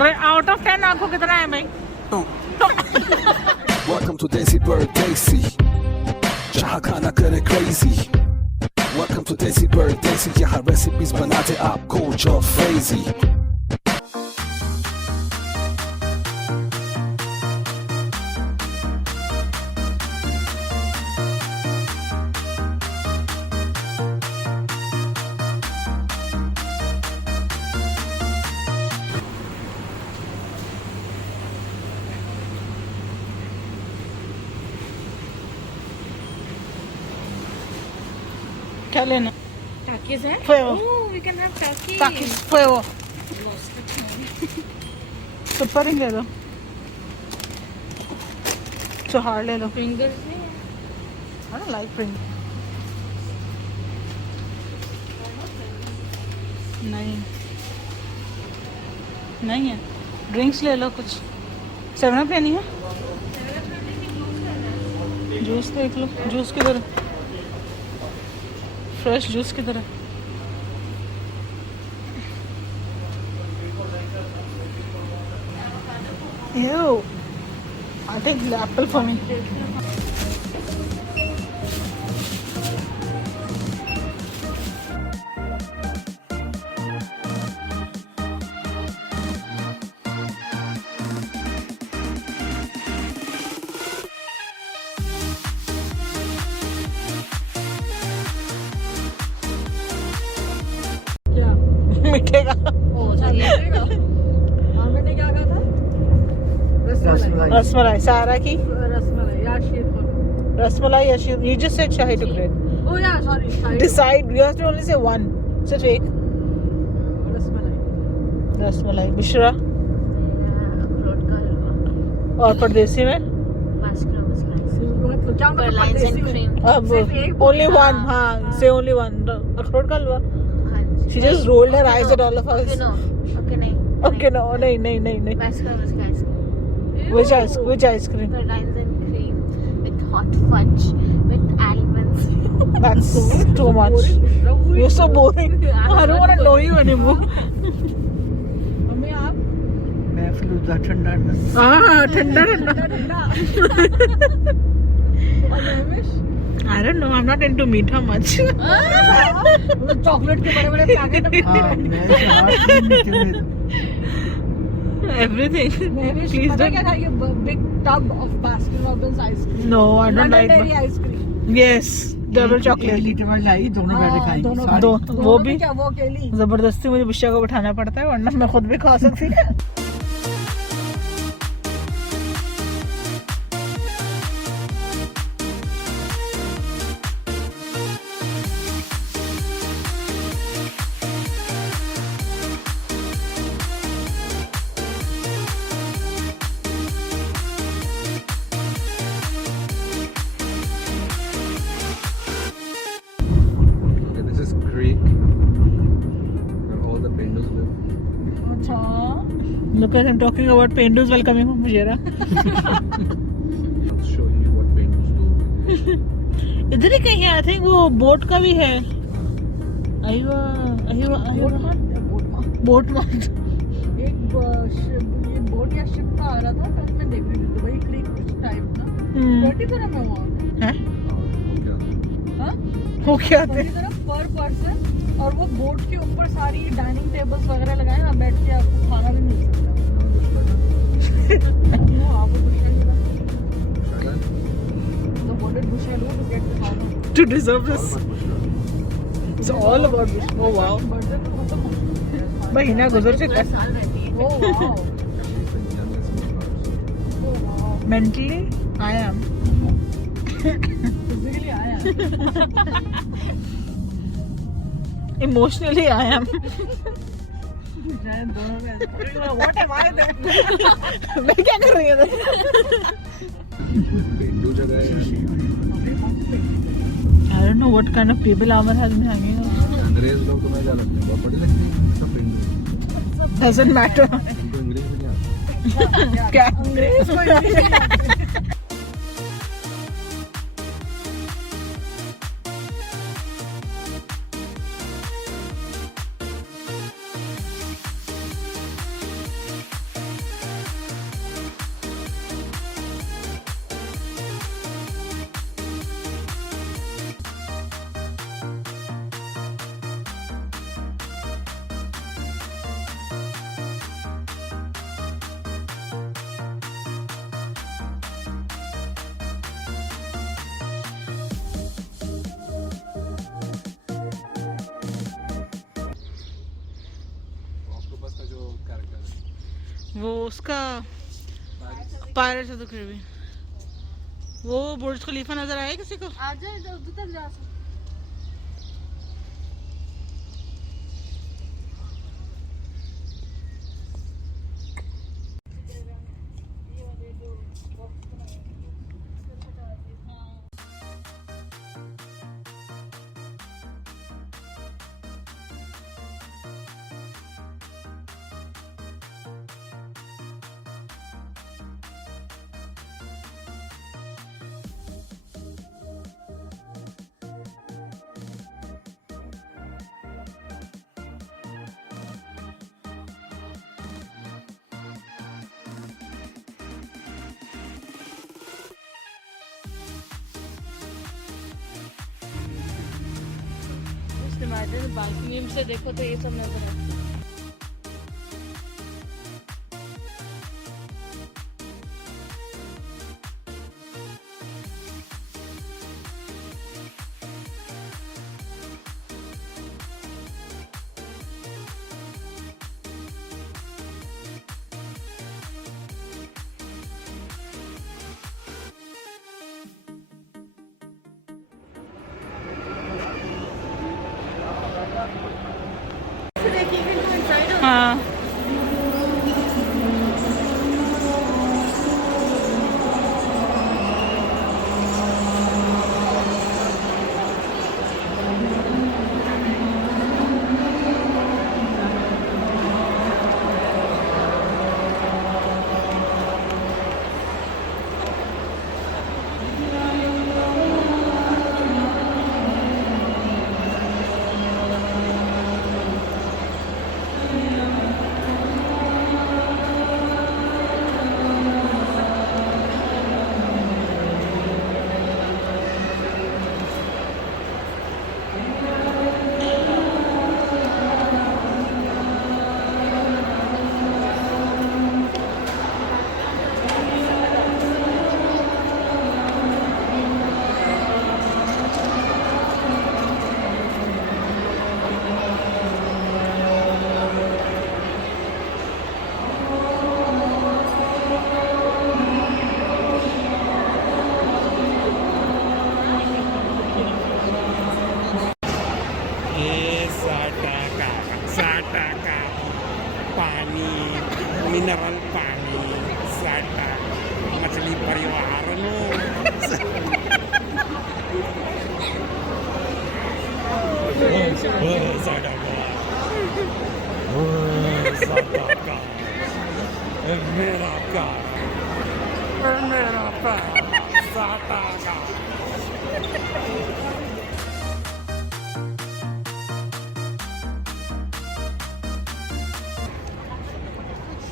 Out of 10 आपको कितना है भाई? 2. Welcome to DesiPardesi. जहाँ खाना करे crazy. Welcome to DesiPardesi. यहाँ recipes बनाते आपको जो crazy. क्या लेना? Takis है? Fuego. Oh, we can have takis. ताकि fuego. सुपर ही ले लो, चौहार ले लो. Fingers नहीं है? I don't like pring. नहीं है. ड्रिंक्स ले लो कुछ. 7 लेनी है? जूस देख लो. जूस किधर है? फ्रेश जूस किधर है? Ew. I'll take the apple for me. क्या? मीठे का. Oh, चाहिए का. और मैंने क्या कहा था? रसमलाई. रसमलाई. सारा की रसमलाई या शीरकुर्मा. रसमलाई या शीर. You just said Shahi to create. Oh yeah, sorry. Decide. You have to only say one. So take rasmalai. रसमलाई. मिश्रा. अखरोट का हलवा. और परदेसी में अब only one. हाँ, say only one. अखरोट का हलवा. She just rolled her eyes at all of us. Okay, no, नहीं. Which ice cream? Lines and cream with hot fudge with almonds. That's too much. You're so boring. I don't want to know you anymore. Mummy आप? मैं फलूदा ठंडा हाँ, ठंडा. और Ramesh? I don't know. I'm not into मीठा much. Chocolate के बड़े-बड़े पैकेट. हाँ मैं शराब मीठे में Everything. Please पता don't. क्या था ये big tub of Baskin Robbins ice cream. No, I don't London like. Dairy ice cream. Yes, double 1 chocolate. Litre वाली लाई दोनों बैठे खाई दोनों सारी। दो. वो भी क्या वो अकेली? जबरदस्ती मुझे बुशिया को बैठाना पड़ता है, वरना मैं खुद भी खा सकती. Okay, this is creek where all the pendles live. अच्छा. Look at him talking about Pendus while coming from Fujairah. I'll show you what pendles do. इधर ही कहीं है. I think वो बोट का भी है. अय्वा बोट मार्ट. एक ये बोट या शिप का आ रहा था तब मैं देख रही थी दुबई क्रीक कुछ टाइप ना. 20 तरह में हुआ है. Okay. हाँ वो क्या थे? 20 तरह पर पर्सन और वो बोट के ऊपर सारी डाइनिंग टेबल्स वगैरह लगाए ना, बैठ के आपको खाना भी मिल सकता है. No, आप तो बोले बुशेल हो to get the खाना. To deserve this. It's all about this. Oh wow. बर्तन तो खत्म. महीना गुजर चुका है. Oh wow. Oh wow. Mentally, I am. Physically I am. Emotionally, I am. दोनों में. What am I then? मैं क्या कर रही हूँ? पेंडू जगह है. I don't know what kind of people Amar has been hanging on. अंग्रेज लोग तुम्हें क्या लगते हैं? बहुत बड़े लगते हैं सब पेंडू. Doesn't matter. उनको इंग्लिश में नहीं आता. क्या? अंग्रेज को इंग्लिश वो उसका पायरेट्स ऑफ द कैरिबियन। वो बुर्ज खलीफा नजर आया किसी को? आ जाओ उधर तक जा सकते। बालकनी से देखो तो ये सब नजर आता है। हाँ पानी मिनरल पानी साटा मछली परिवार नो साटा का मेरा का साटा का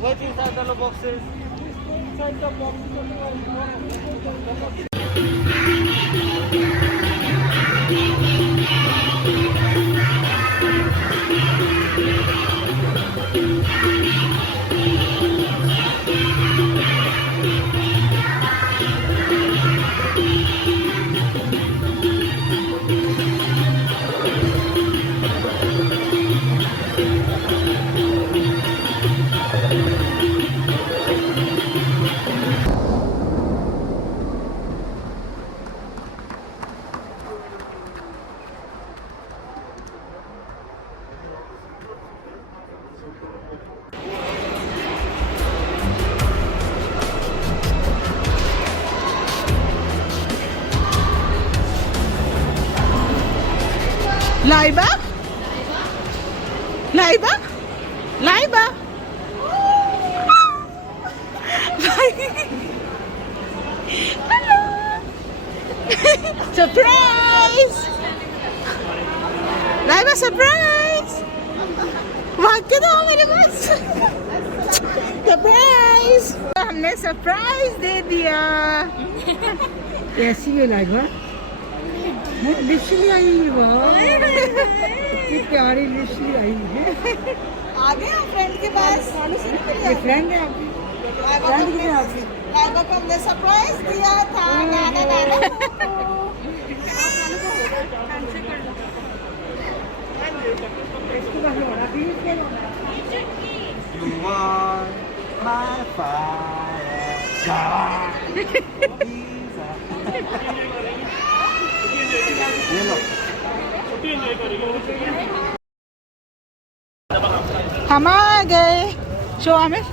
What's inside the boxes? Inside the boxes. Laiba? Laiba? Laiba? Hello! Surprise! Laiba, surprise! भाग के दो मेरे पास सरप्राइज हमने सरप्राइज दे दिया कैसी है लाइबा? लिस्सी आई वाह इतनी प्यारी लिस्सी आई है। आ गए फ्रेंड के पास ये फ्रेंड है आपकी? फ्रेंड की है आपकी? लाइबा को हमने सरप्राइज दिया था नाना नाना इसको बस लगा दी You want My fire. ये लो हम आ गए शो आमिर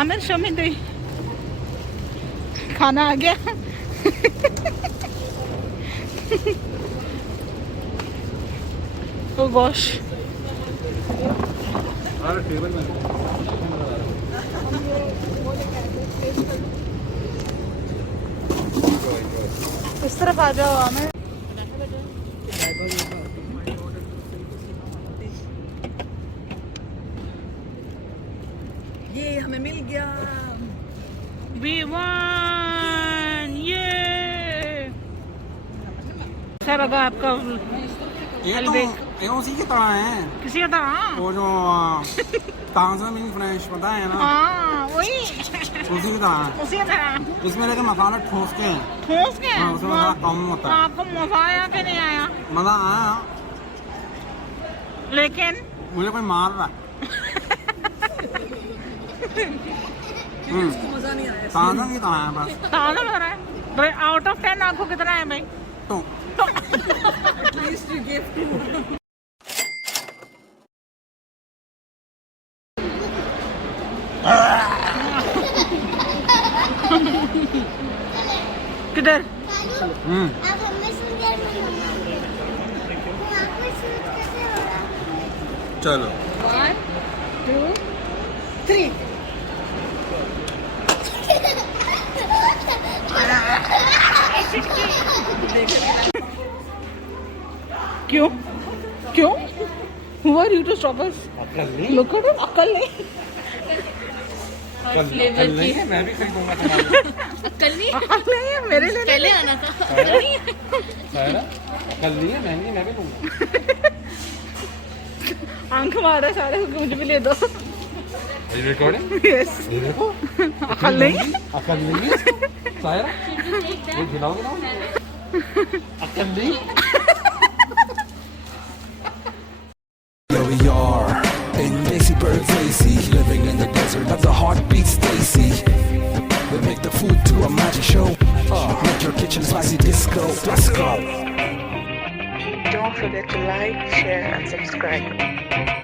आमिर शो में दे खाना आ गया ओ गॉश और टेबल में इस तरफ आ जाओ आमिर ये हमें मिल गया We won! ये कैसा लगा आपका AlBaik? ये उसी की तरह है किसी का था वो जो ताज़ा मीन फ्रेश पता है ना हाँ वही उसी की तरह है उसी का था इसमें लेकिन मसाला ठोस के है ठोस के हाँ, उसमें मसाला कम होता है आपको मजा आया कि नहीं आया मजा आया लेकिन मुझे कोई मार रहा है मजा नहीं आया ताज़ा की तरह है बस ताज़ा लग रहा है आउट ऑफ 10 आपको कितना है भाई तो at least you gave 2 किधर अब हमें सुंदर में घुमाओगे वहाँ पर शूट कैसे होगा चलो 1 2 3 क्यों क्यों Who are you to stop us? Look at it, अक्ल नहीं कल नहीं है मैं भी खरीदूंगा तुम्हारे अक्ल नहीं है मेरे लिए पहले आना था सायरा कल नहीं है महंगी मैं भी लूंगा आंख मारा सारे को मुझे भी ले दो रिकॉर्डिंग यस ये देखो अक्ल नहीं अकल नहीं है सायरा ये खिलाओगे ना अकल नहीं Here we are in DesiPardesi, living in the desert of the heartbeat Stacy. We make the food to a magic show. Make your kitchen spicy disco. Let's go. Don't forget to like, share and subscribe.